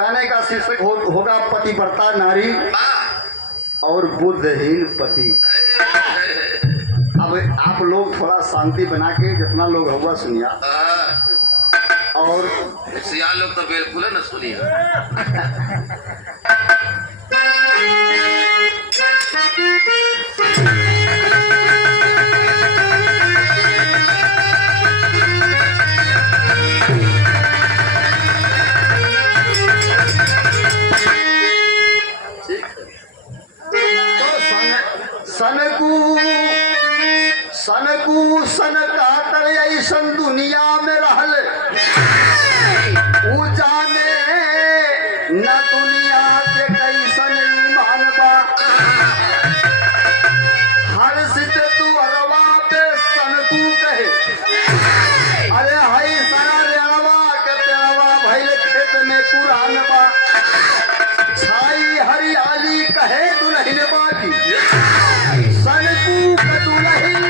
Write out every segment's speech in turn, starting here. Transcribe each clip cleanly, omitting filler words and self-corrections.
गाने का शीर्षक होगा पतिव्रता नारी और बुद्धहीन पति। अब आप लोग थोड़ा शांति बना के जितना लोग हुआ सुनिया, और सियान लोग तो बिल्कुल न सुनिए। सन कातर ऐसन दुनिया में रहल ऊ जाने न दुनिया के कैसन ईमान बा। हर सिद्ध तू अरवा पे सनकू कहे, अरे हई सना रेड़वा के पेड़वा भइल खेत में पुरान बा। छाई हरियाली कहे दुल्हन बाकी, सनकू के दुल्हन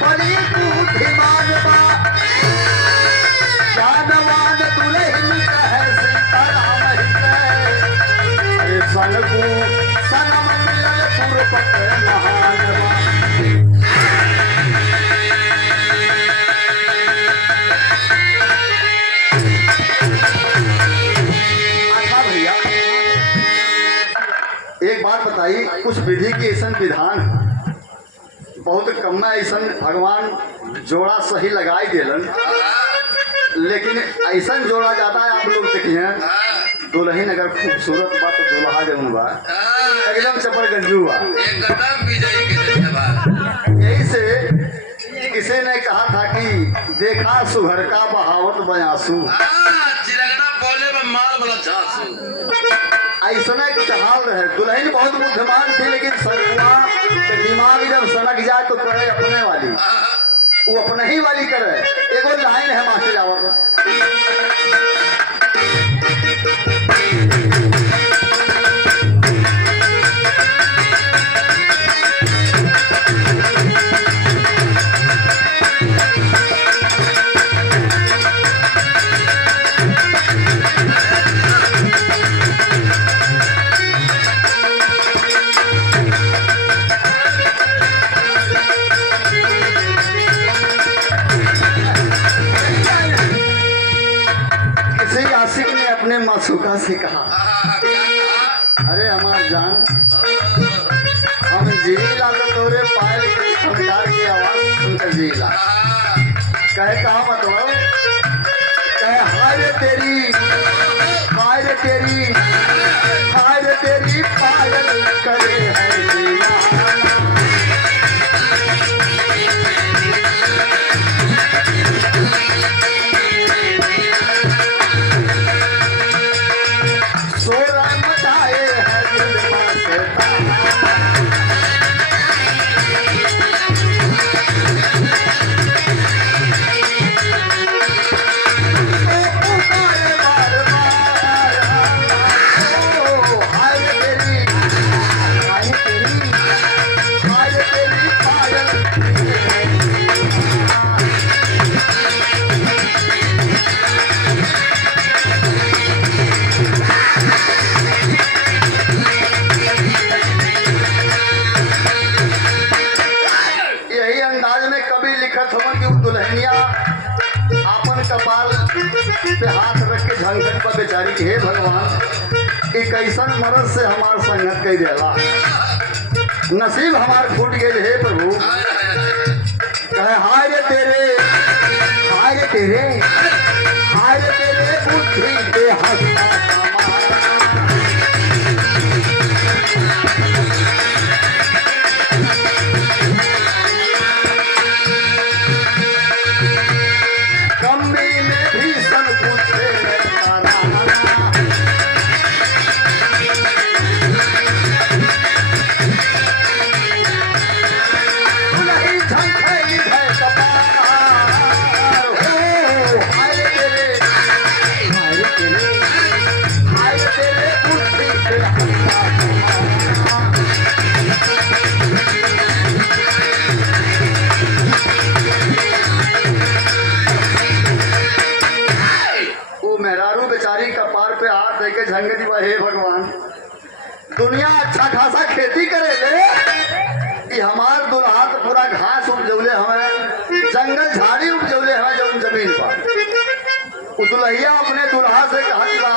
बड़ी बुद्धिमान बा। जानवान दुल्हन कहे सीताराम ही कहे, अरे सनकू सनम मिलल पूर्वक महान बा। अच्छा भैया, एक बात बताइए, कुछ विधि की ऐसा विधान बहुत कम ऐसा भगवान जोड़ा सही लगाई देलन, लेकिन ऐसा जोड़ा जाता है। आप लोग देखिए, दुल्हन अगर खूबसूरत बा तो दुल्हा जौन बा एकदम चपरगंजू बा। यही से किसी ने कहा था कि देखा सुघर का बहावत बयासू, ऐसा कुछ हाल रहे। दुल्हन बहुत बुद्धिमान थी, लेकिन सनकुआ के दिमाग जब सनक जाए तो करे अपने वाली, वो अपने ही वाली करे। एगो लाइन है मास्टर जावर, मासूका से कहा, अरे हमार जान, हम जीला तो तोरे पायल के संसार की आवाज सुनकर जीला। कहे कहा मतलब, कहे हाय रे तेरी, हाय रे तेरी, हाय रे तेरी पायल करे है जीला। पे हाथ रख के झंझट पर बेचारी, हे भगवान, एक ऐसा मर्द से हमार संगत कई देला, नसीब हमार फूट गए। हे प्रभु, कहे हाय रे तेरे, हाय रे तेरे, हाय रे तेरे बुद्धि पे हंसता संग जी हे भगवान दुनिया अच्छा खासा खेती करे ले कि हमार दुल्हा तो पूरा घास उपजौले हमें जंगल झाड़ी उपजौले हमें जौन जमीन पर वो दुल्हिया अपने दुल्हा से कहत बा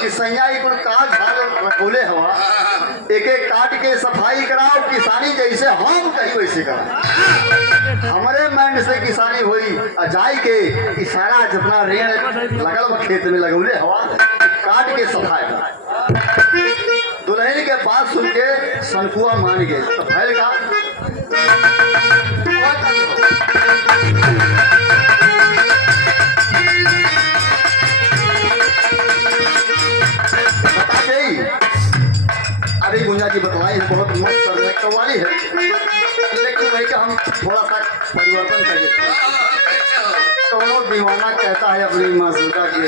कि सैया ई कुल का झाड़ रखोले हवा एक एक काट के सफाई कराओ किसानी जैसे हम कही वैसे करा हमारे माइंड से किसानी हुई जाई के कि सारा जितना ऋण लगल बा खेत में लगौले हवा काट के सफाई करा दुल्हन के बात सुन के सनकुआ मान गए तो फैल का बता गई अरे गुंजा जी बतलाई है बहुत मस्त सब्जेक्ट वाली है लेकिन वही का हम थोड़ा सा परिवर्तन कर देते हैं कौनो दीवाना कहता है अपनी मसूदा की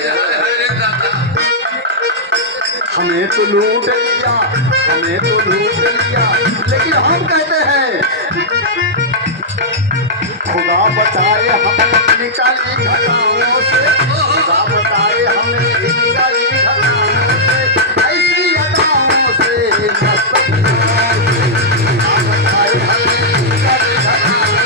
हमें तो लूट लिया लेकिन हम कहते हैं खुदा बचाए हम निकाली घटाओं से खुदा बचाए हम निकाली घटाओं से ऐसी घटाओं से खुदा बचाए हम निकाली घटाओं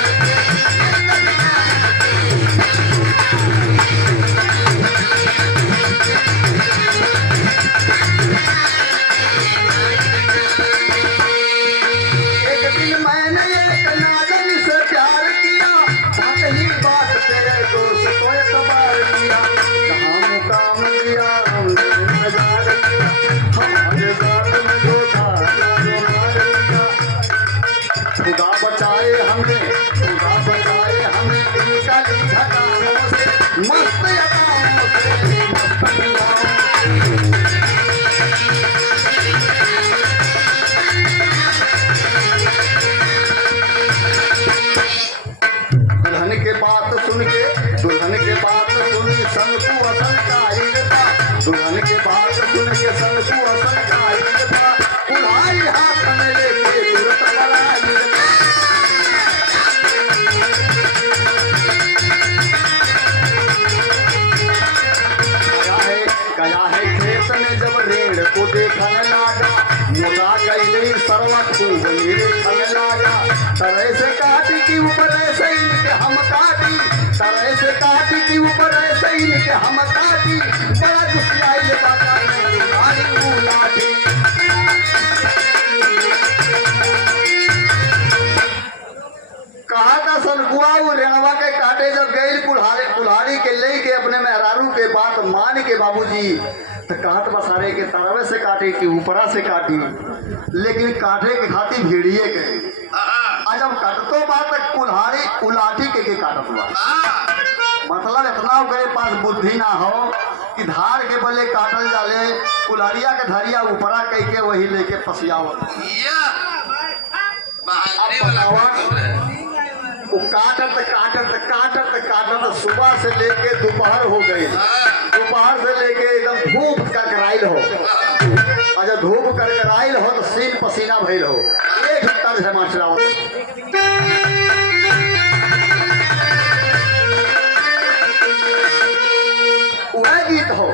खुदा बचाए हमने निकाली घटाओं से मस्त अदाओं से दुल्हन के बात सुनी सनकू असल का दुल्हन के बात सुन के सनकू असल का कुल्हाड़ी हाथ में लेके तुरंत लड़ाई गया है खेत में जब रेड़ को देखने लागा मोटा गई सरवत को देखने लागा तरह से काटी की ऊपर ऐसे इनके हम काटी तरह से काटी की ऊपर ऐसे इनके हम काटी बड़ा गुस्साई लगाता है लाठी कहा था सनकुआ वो रेणवा के काटे जब गई कुल्हाड़ी के ले के अपने मेहरारू के बात मान के बाबूजी तो कहत बसारे के तरवे से काटी कि ऊपरा से काटी लेकिन काटे के खाती भीड़िए के जब कटतो बात कुल्हाड़ी उलाठी के काटत बा मतलब इतना ओकरे पास बुद्धि ना हो कि धार के बले काटल जाले कुल्हाड़िया के धरिया ऊपरा कह के वही लेके फसियावत वो काटत सुबह से लेके दोपहर हो गई दोपहर से लेके एकदम धूप करकराइल हो और जब धूप करकराइल हो तो सीन पसीना भइल हो एक तर्ज है मास्टर वह गीत हो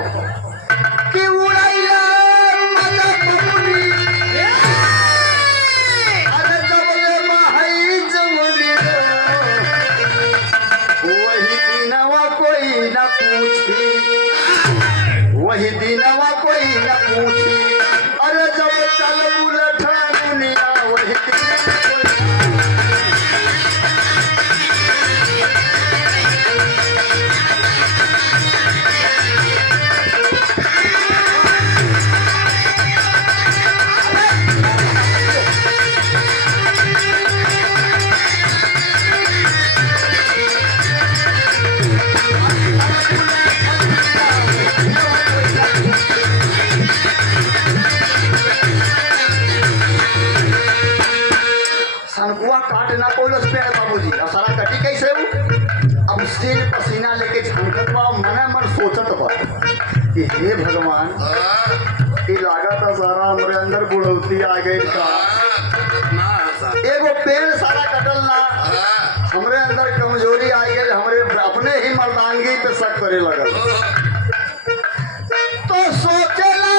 कि उड़ैला वही दिनवा कोई न पूछी अरे जब चल उलटा दुनिया वही सनकुआ काट ना कोलस पे है बाबूजी और सारा कटी कैसे हूँ अब सीन पसीना लेके झंकत बा मने मन सोचत बा कि हे भगवान ये लागत सारा हमारे अंदर बुढ़ौती आ गई का एगो पेड़ सारा कटल ना हमरे अंदर कमजोरी आ गई हमरे अपने ही मर्दानगी पे शक करे लगल तो सोचेला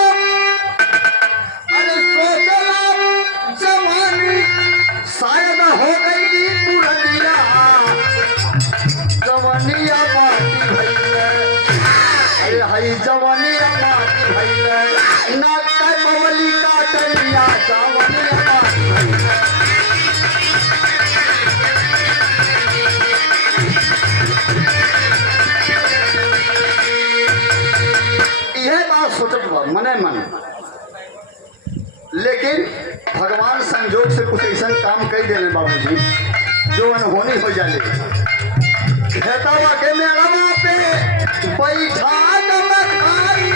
ना कमली का टलिया जावनिया बाटी यह बात सोचत बा मने मन, लेकिन भगवान संजोग से कुछ ऐसा काम कर देने बाबूजी जो अनहोनी हो जाए। खेतवा के मेड़वा पे बैठा खाई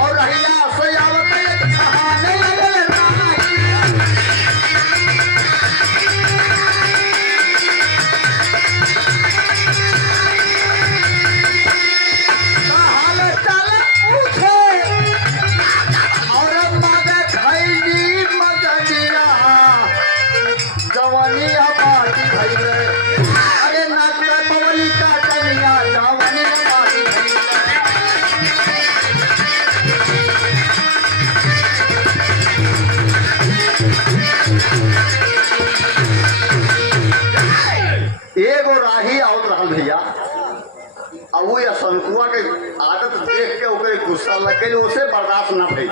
और रहिया से आवत एक छहाने लगे राई। हाल चाल पूछे और मगे खैली मगनिया जवानिया बाटी भइले। अरे नाच पवली का टनिया जवानिया बाटी भइले। एगो राही आवत रहल भैया, अब वो या सनकुआ के आदत देख के ओकरे गुस्सा लग गई, उसे बर्दाश्त ना भई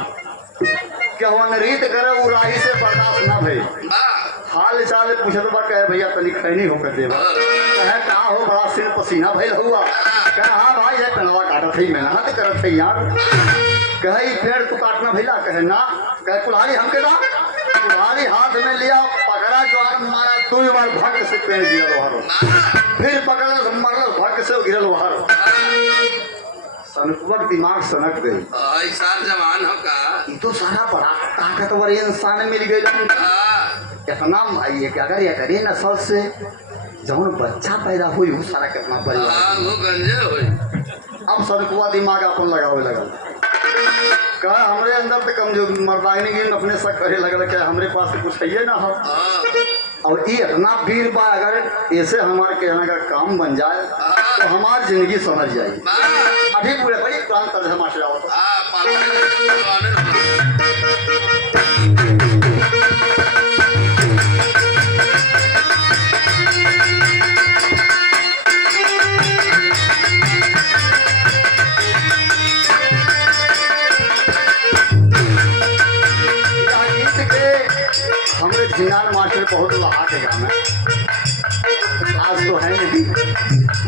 क्या हुआ रीत करे वो राही से बर्दाश्त ना भई। हाल चाल पूछत बा कहे भैया तनी खैनी होकर देवा। कहे कहा हो बड़ा सिर पसीना भइल हुआ। कहे हाँ भाई है कनवा काटत है मेहनत करत है यार। कहे ई पेड़ तू काटना भैया। कहे ना। कहे कुल्हाड़ी हमके दा। कुल्हाड़ी हाथ में लिया पकड़ा ज्वार मारा 2 बार भक्त से पेड़ गिरल वहारो, फिर पकड़ा मरल भक्त से गिरल वहारो। सनकुआ दिमाग सनक गई। ऐसा जवान हो का ये तो सारा बड़ा ताकतवर इंसान मिल गई। कितना भाई है क्या करे करे नस्ल से जौन बच्चा पैदा हुई वो सारा कितना परिवार वो गंजे होई। अब सनकुआ दिमाग अपन लगावे लगल। कहा हमरे अंदर तो कमजोर मर्दानी गिन अपने सब करे लगल क्या हमरे पास तो कुछ है ना हो। और ये इतना वीर बा अगर ऐसे हमारे कहने का काम बन जाए तो हमारी जिंदगी समझ जाएगी। अभी पूरे भाई प्रांत तर्जमा से आओ हमरे झिंगार मास्टर बहुत लहा के गाँव में आज तो है नहीं,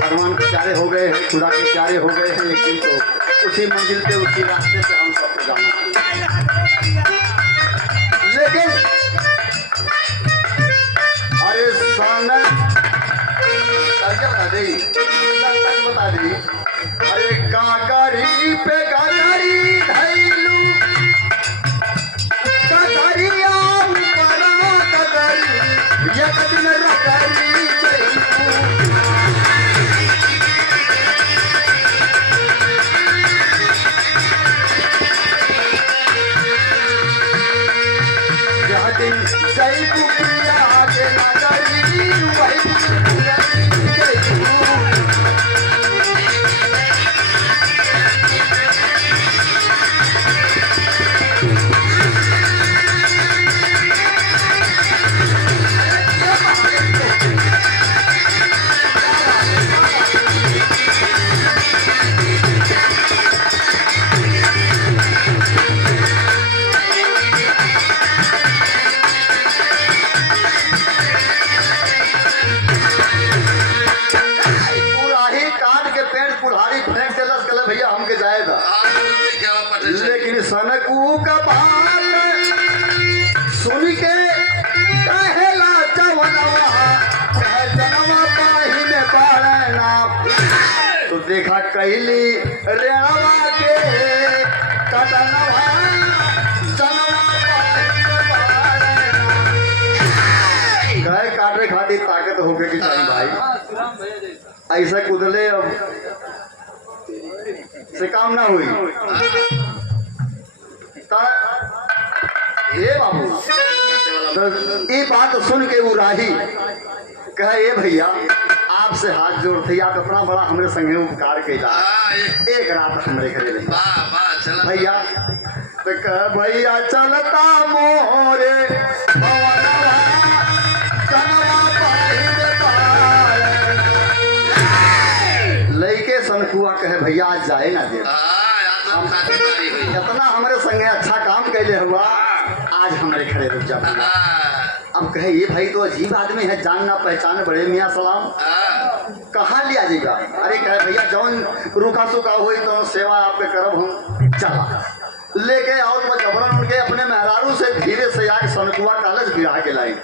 भगवान के प्यारे हो गए हैं, खुदा के प्यारे हो गए हैं, लेकिन तो उसी मंजिल पे उसी रास्ते से हम सबको जाना है। लेकिन अरे सामने बता दी अरे काकरी पे काकरी धैलू काकरिया एक दिन रकरी दिन जय कुपिया के नगरी वही लेकिन सनकू का बात सुन के कहेला जवनवा कहे जनवा पाही में पालना तो देखा कहली रेणवा के कदनवा जनवा पाही में पालना। कहे काटे खातिर ताकत होके की चाहिए भाई, ऐसा कुदले अब से काम ना हुई। ये बाबू तो ये बात सुन के वो राही कहे ये भैया आपसे हाथ जोड़ते आप इतना बड़ा हमरे संगे उपकार कैला एक रात हमरे करे भैया तो कह भैया चलता मोरे लइके सनकुआ कहे भैया आज जाए ना दे इतना हमारे ले हुआ, आज हमारे घरे रुक जा। अब कहे ये भाई तो अजीब आदमी है, जान ना पहचान बड़े मियाँ सलाम, कहाँ लिया जाएगा? अरे कहे भैया जौन रुका सुखा हुई तो सेवा आपके करब हम, चला लेके आओ। तो जबरन उनके अपने मेहरारू से धीरे से आके सनकुआ कॉलेज गिरा के लाई।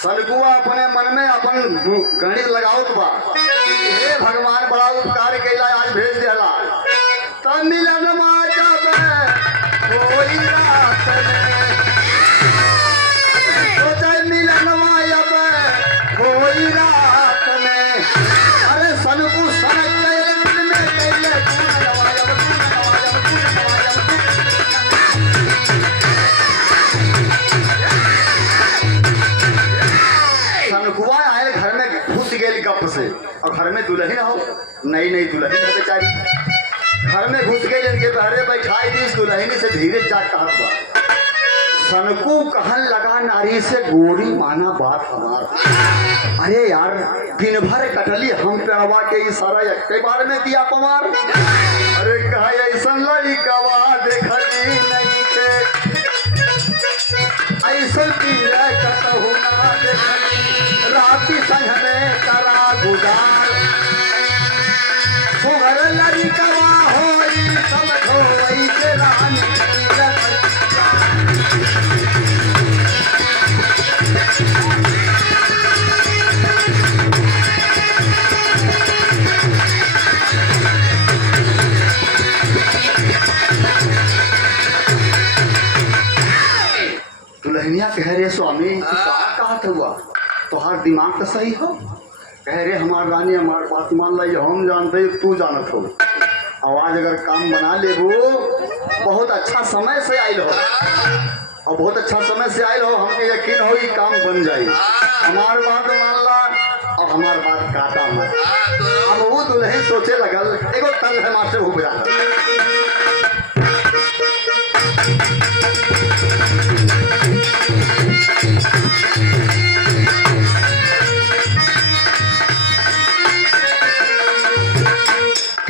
सनकुआ अपने मन में अपन गणित लगाओ तो बा, हे भगवान बड़ा उपकार कैला, आज भेज देला तब मिलन कोई रात में, सोचे मिलन कोई रात में। अरे सनकू सनक गए दिल में कैले सनकुआ आए घर में घुस गए गप से, और घर में दुल्हन हो, नई नई दुल्हन है बेचारी, घर में घुस गए इनके बहरे बैठाई दी, दुल्हनी से धीरे जा कहा सनकू कहन लगा नारी से गोरी माना बात हमार। अरे यार दिन भर कटली हम पेड़वा के इशारा एक बार में दिया पवार। अरे कहा ऐसा लड़कवा देखली नहीं के, ऐसा पीले कतहु ना देखली, राती संग में करा गुजार। सुगर लड़कवा होई समझो ऐसे रानी दुल्हनिया कह रहे स्वामी कहा हुआ तोहार दिमाग तो सही हो। कह रहे हमार रानी हमार बात मान लाई, हम जानते तू जानत हो, आवाज अगर काम बना ले वो बहुत अच्छा समय से आयल हो, और बहुत अच्छा समय से आयल हो, हमके यकीन हो ये काम बन जाए। हमार बात मान ला और हमार बात काटा मत। अब वो दुल्हन सोचे लगल एगो तल है मास्टर हो गया,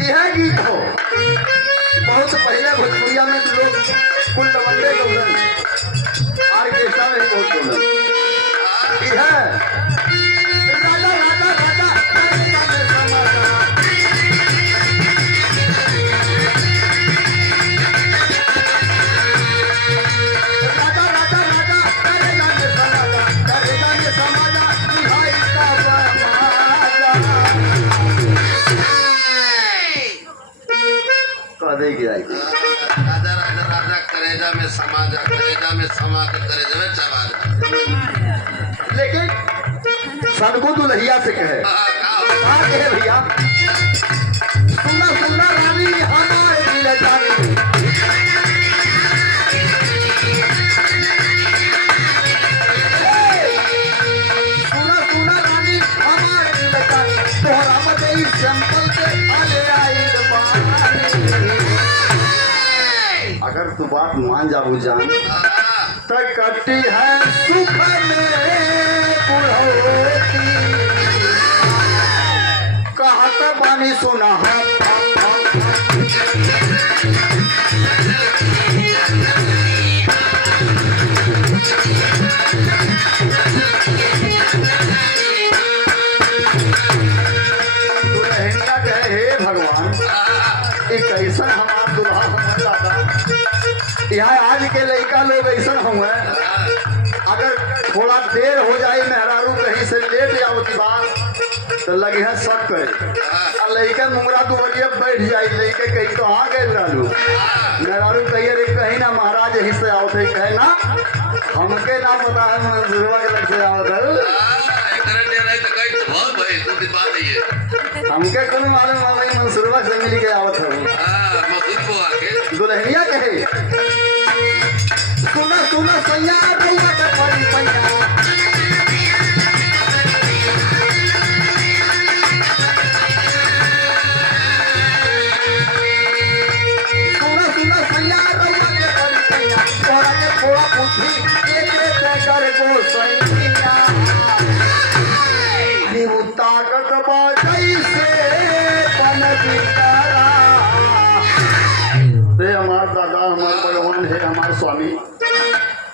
यह गीत हो बहुत पहले भोजपुरिया में लोग कुल लवंडे गौलन आर्केस्ट्रा में बहुत गौलन यह राजा राजा राजा देगी राजा राजा राजा करेजा में समा जा, करेजा में समा के करेजा में चबा जा। लेकिन सनकू दुल्हिया से कहे कहे भैया सुना सुना रानी हमारे दिल जानी, सुना सुना रानी हमारे दिल जानी, तोहरा मत सिंपल के आले आई अगर तू बात मान जाबू जान तो कटी है सुख में बुढ़ोती, कहत बानी सुना है दुल्हनिया कहे हे भगवान एक ऐसा हमारा दुल्हा होने लगा। यहाँ आज के लड़का लोग ऐसा हुए अगर थोड़ा देर हो जाए मेहरारू कहीं से लेट जाओ बात तो लगे है शक करे, लड़का मुंगरा दुवरिया बैठ जाए, लड़के कहीं तो आ गए रहलू मेहरारू कहिए रे कहीं ना महाराज यहीं से आओ थे, कहे ना हमके ना पता है मंसूरवा के लग से आओ हमके को नहीं मालूम है मंसूरवा से मिल के आवत हूँ। दुल्हनिया कहे सुना सुना सैया रउआ के परी पैया, सुना सुना सैया रउआ के परी पैया, तोरा के थोड़ा बुद्धि एक कर गो सैया। अरे वो ताकत बा जैसे तन बिकरा। हे हमार दादा, हमार भगवान, हे हमार स्वामी,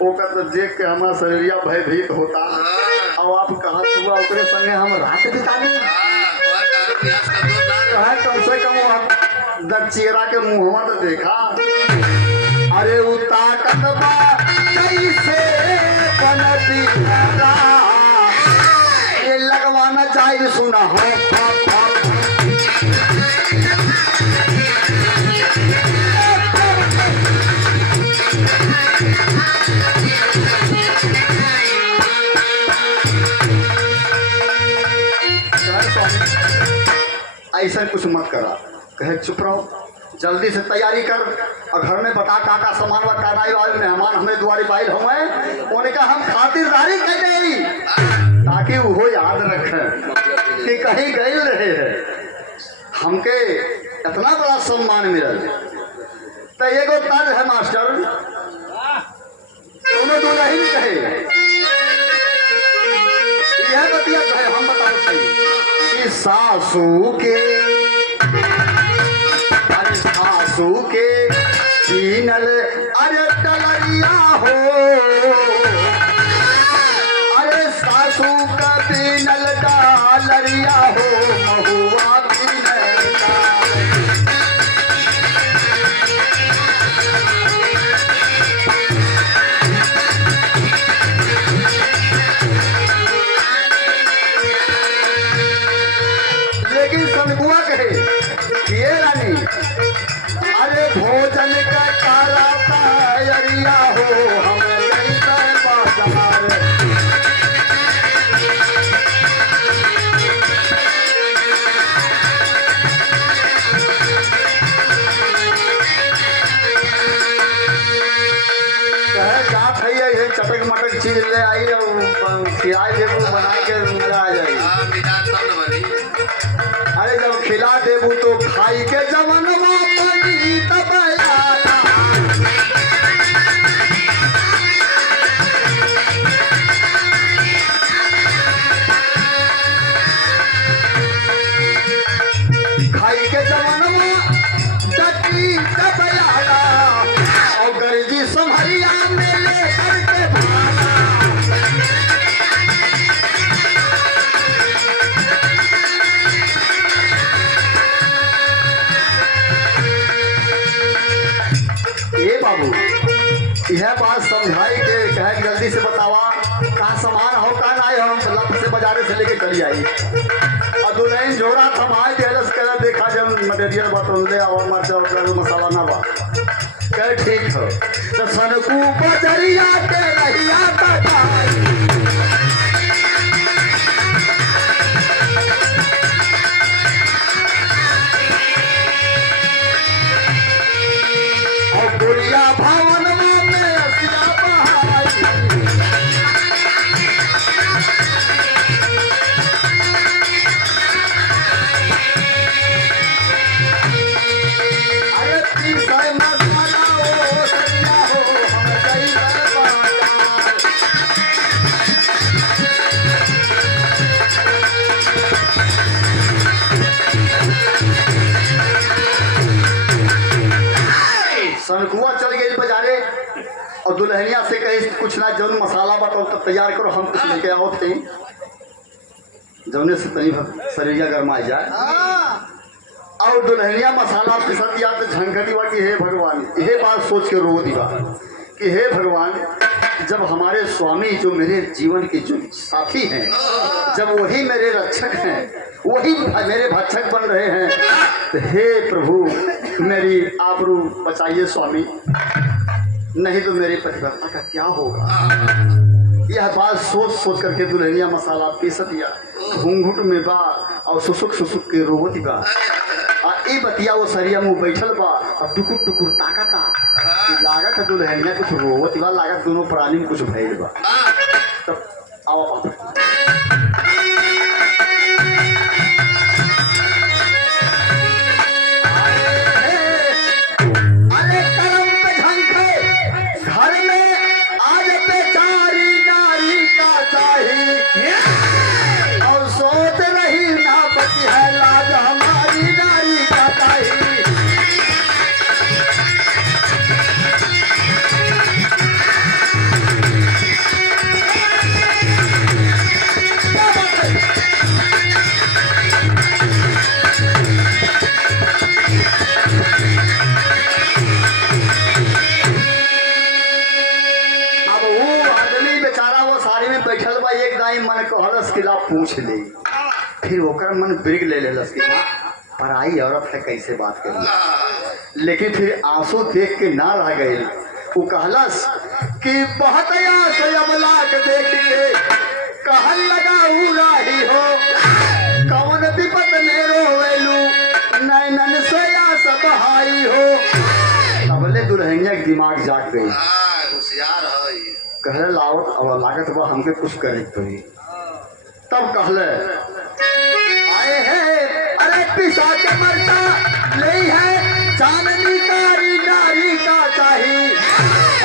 ओकर तो देख के हमार शरीरिया भयभीत होता। अब आप कहा सुबह ओकरे संगे हम रात बिताने कहा, कम से कम आप दक्षेरा के मुंहवा तो देखा। अरे उताकत बा कैसे तन बिकरा, ये लगवाना चाहिए सुना हो। ऐसा कुछ मत करा, कहे चुप रहो, जल्दी से तैयारी कर और घर में बता का सामान व कानाई वाले मेहमान हमें दुआरी बाइल हुए, उन्होंने कहा हम खातिरदारी कर गई ताकि वो याद रखें कि कहीं गए रहे हैं, हमके इतना बड़ा सम्मान मिलल। तो एगो तर्ज है मास्टर, दोनों दो नहीं कहे, यह बतिया कहे, हम बताओ सही कि सासू के पीनल अरे डलरिया हो, अरे सासू का पीनल डलरिया हो, महुआ पीनल का। लेकिन सनकुआ कहे ये रानी, अरे भोजन का कारा तैयारिया हो, हमें जात है ये चटक मटक चीज ले आई और खिलाई देबू बना के मजा आ जाएगी। अरे जब खिला देबू तो खाई के जमनवा पानी तब आया। खाई के जमनवा टटी तब आया और गर्जी संभरिया में ले करके भागा। ये बाबू यह बात समझाई के कहे जल्दी से बतावा कहाँ सामान हो कहाँ आए हम लप से बाजारे से लेके चली आई और दुल्हन जोड़ा थमाए देलस कर देखा जब मटेरियल बतौन ले और मर्चा मसाला ना बा कह ठीक हो तो सनकू बजरिया के रहिया बताई। और गोलिया भवन में असिया बहाई। अरे तीसरे मसाला हो सरिया हो हम गई बाजार। सनकुआ चल गई बाजारे और दुल्हनिया से कही कुछ ना जौन मसाला बताओ तब तैयार करो हम कुछ लेके आओ थे जौने से तनी शरीर गरमा जाए। और दुल्हनिया मसाला पिसत या तो झंझटी हुआ कि हे भगवान, यह बात सोच के रो दिया कि हे भगवान, जब हमारे स्वामी जो मेरे जीवन के जो साथी हैं, जब वही मेरे रक्षक हैं, वही मेरे भक्षक बन रहे हैं, तो हे प्रभु मेरी आबरू बचाइए स्वामी, नहीं तो मेरे पतिव्रता का क्या होगा। यह बात सोच सोच करके दुल्हनिया मसाला पीस दिया, घूंघट में बा और सुसुक सुसुक के रोवती बा। ई बतिया वो सरिया मुँह बैठल बा और टुकुर टुकुर ताकता, लागत दुल्हनिया कुछ रोवती बा, लागत दोनों प्राणी में कुछ भइल बा। तब आओ और सोच रही ना पूछ ली। फिर ओकर मन बिग ले लेलस कि ना पराई औरत है कैसे बात करी। लेकिन फिर आंसू देख के ना रह गई। वो कहलस कि बहुत आस अबला के देख के कहल लगा उराही हो कौन विपत में रोवेलू नैनन से आस बहाई हो। तबले दुल्हनिया के दिमाग जाग गई। होशियार है। कहले लावत अब लागत बा हमके कुछ करे पड़ी। तब कहले आए है अरे पिसा के मरता नहीं है चांदनी कारी नारी का चाहिए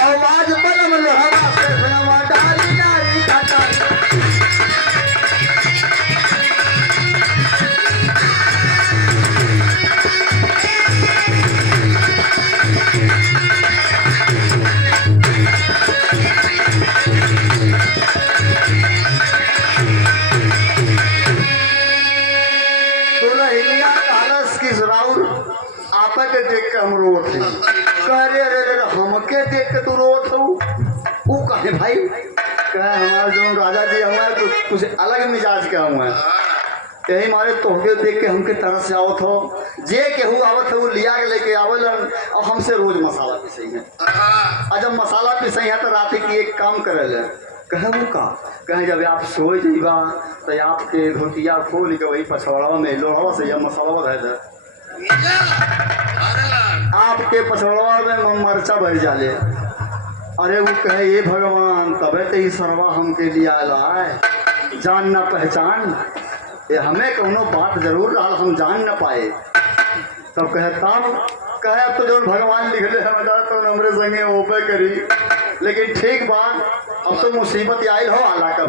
आवाज बलम लोहरा से भयवा डारी नारी का चाहिए। आपा के देख के हम रोत है। कह रे रे रे हमके देख के तू रोत हो। वो कहे भाई कहे हमारे जो राजा जी हमारे तो कुछ अलग मिजाज का हुआ है। यही मारे तोहके देख के हमके तरह से आवत हो जे केहू आवत है वो लिया के लेके आवेलन और हमसे रोज मसाला पिसई है। और जब मसाला पिसई है तो रात की एक काम करे कहे वो का कहे जब आप सो जाइबा तो आपके धोतिया खोल के वही पछवाड़ा में लोहा से यह मसाला रह जाए आपके पछवाड़ा में मरचा भर जाले। अरे वो कहे ये भगवान तबे तो ही सरवा हमके लिए आला है जान न पहचान ये हमें कौनो बात जरूर रहा हम जान न पाए। तब कहे तब कहे अब तो जो भगवान लिखले है तो हमरे संगे ओपे करी। लेकिन ठीक बा अब तो मुसीबत आयल हो आला का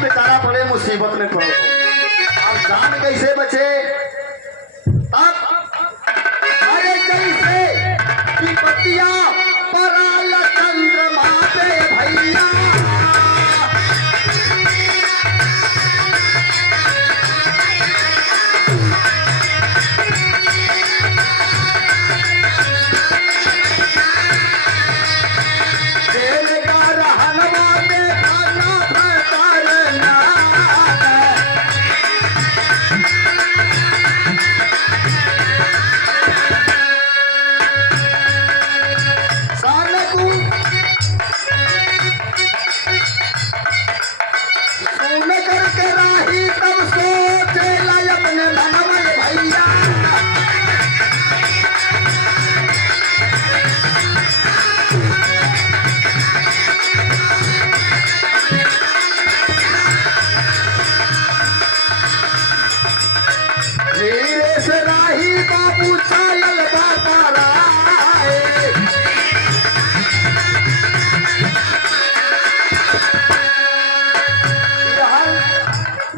बेचारा बड़े मुसीबत में पड़ो। अब जान कैसे बचे अब अरे जैसे विपत्तिया पराल चंद्रमा पे भैया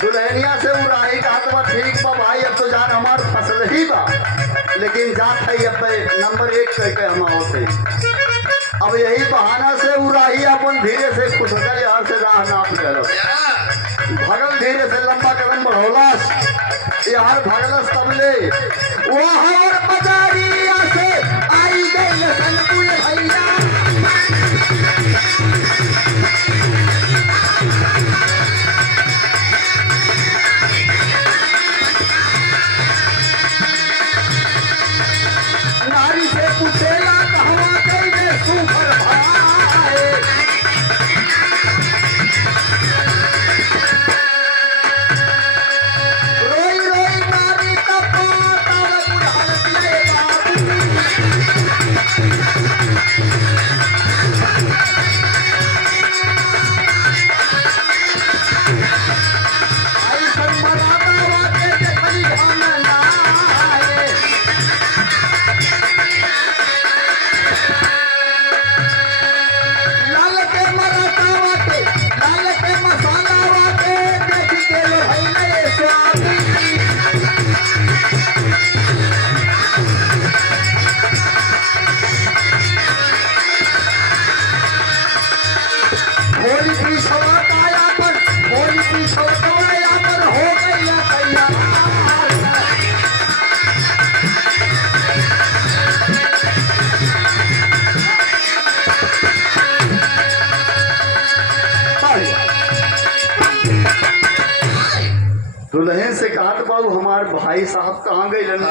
दुल्हनिया से उराही कहा तो ठीक बा भाई अब तो जान हमार फसल ही बा लेकिन जात है अब नंबर 1 करके हम आओते। अब यही बहाना से उराही अपन धीरे से कुछ होकर यहाँ से राह नाप गलो भगल धीरे से लंबा कदम बढ़ौलस यार भगलस तबले वो हर बजारिया से आई गई सनपुर भैया नारी से पूछेला कहवा गई सुभर भाई रोई रोई नारी का पाताल बुढ़ाल दुल्हन से कहा तो बाबू हमार भाई साहब कहाँ गइलन?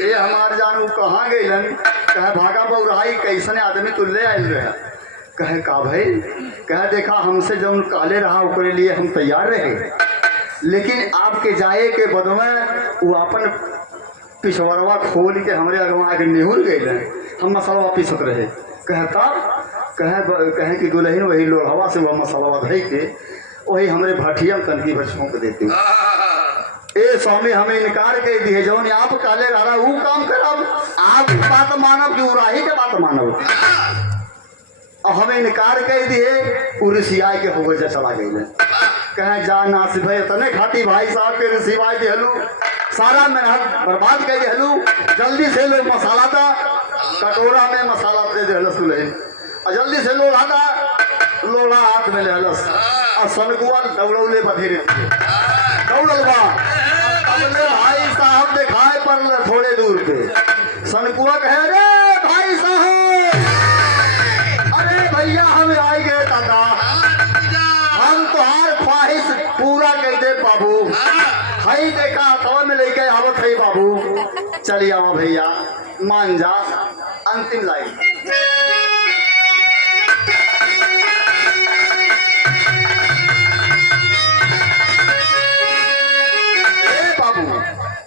ये हमार जानू कहाँ गइलन? कहे भागा बउराई कैसने आदमी तू ले आयल रहे? कहे का भाई? कहे देखा हमसे जब काले रहा ओकरे लिए हम तैयार रहे, लेकिन आपके जाए के बद में वो अपन पिछवरवा खोल के हमरे अगवा आगे निहुर गए, हम मसाला पीसत रहे। कहे तब कहे कि दुल्हन वही लोढ़वा से वह मसाला धई के वही हमरे भाटिया में तनकी भर छोंक देती। ए स्वामी हमें इनकार कर दिए, जौन आप काले रहा वो काम करब, आप बात मानब कि उराही के बात मानब, और हमें इनकार कर दिए। पूरी सियाई के हो गए चला गई। कहे जा नासिब है तने खाती भाई साहब के सिवाय दिहलू, सारा मेहनत बर्बाद कर दिहलू। जल्दी से लो मसाला था कटोरा में मसाला दे दिहलस दुल्हन, और जल्दी से लो लादा लोला हाथ में लेहलस, और सनकुआ दौड़ौले बधेरे दौड़ल बा। भाई साहब दिखाए पर थोड़े दूर पे सनकुआ कहे रे भाई साहब, अरे भैया हम आए गए दादा, हम तुम्हार ख्वाहिश पूरा कर दे बाबू। हई देखा तवा में लेके आवत है बाबू, चलिए आओ भैया मान जा। अंतिम लाइन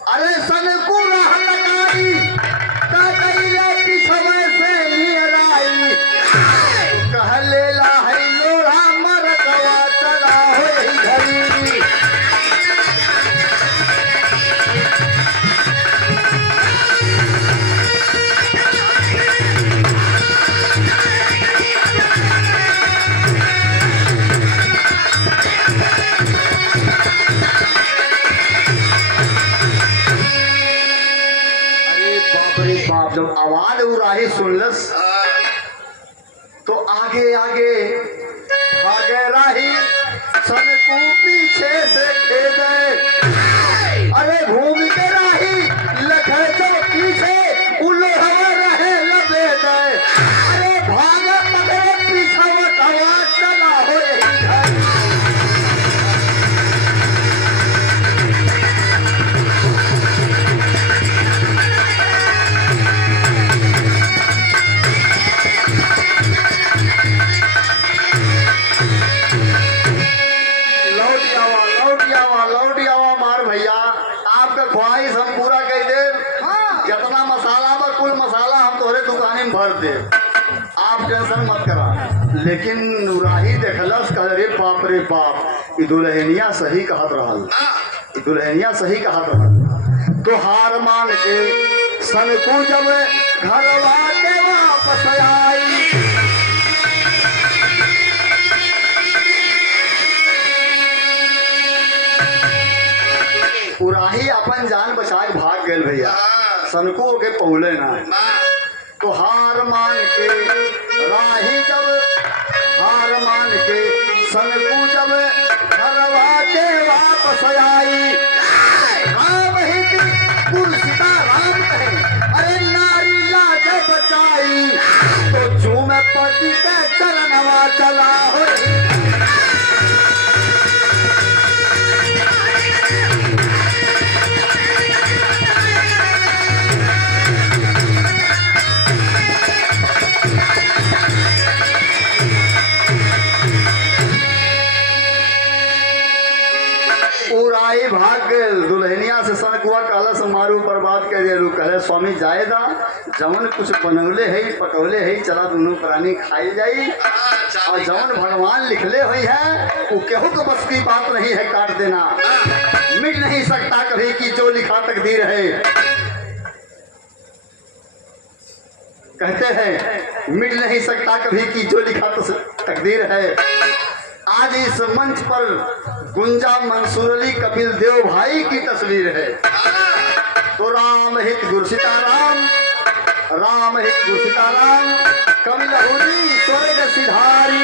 अरे सन को लगाई पिछवे से निहराई, कह लेला है लोढ़ा मरकवा चला हो घरी। बाप जब आवाज उराही सुनलस तो आगे आगे भागे राही, सनकू पीछे से खेदे। अरे घूम के राही लखे तो पीछे उल्हा रहे लबे दे। अरे भागे पकड़े पीछे आवाज चला हो घर। ख्वाहिश हम पूरा कर दे, जितना मसाला बा कुल मसाला हम तोहरे दुकाने में भर दे, आप टेंशन मत करा। लेकिन नुराही देखलस कह रे बाप रे बाप, ई दुल्हनिया सही कहत रहल, ई दुल्हनिया सही कहत रहल। तो हार मान के सनकू जब घरवा के वापस आई, उराही अपन जान बचा के भाग गए भैया, सनकू के पहुले ना। तो हार मान के राही जब हार मान के सनकू जब घरवा के वापस आई, राम हित कुर्सिता राम कहे, अरे नारी लाज बचाई। तो झूमे पति के चरणवा चला हो। उराई भाग गए दुल्हनिया से सनकुआ कहलस मारू बर्बाद कर दिलू। कहे स्वामी जायदा जवन कुछ बनौले है पकौले है चला दोनों प्राणी खाई जाई, और जवन भगवान लिखले हुई है वो केहू तो बस की बात नहीं है काट देना, मिट नहीं सकता कभी की जो लिखा तकदीर है। कहते हैं मिट नहीं सकता कभी की जो लिखा तकदीर है। आज इस मंच पर गुंजा मंसूर अली कपिल देव भाई की तस्वीर है। तो राम हित गुरु सीताराम, राम हित गुरु सीताराम, कपिल स्वर्ग सिधारी।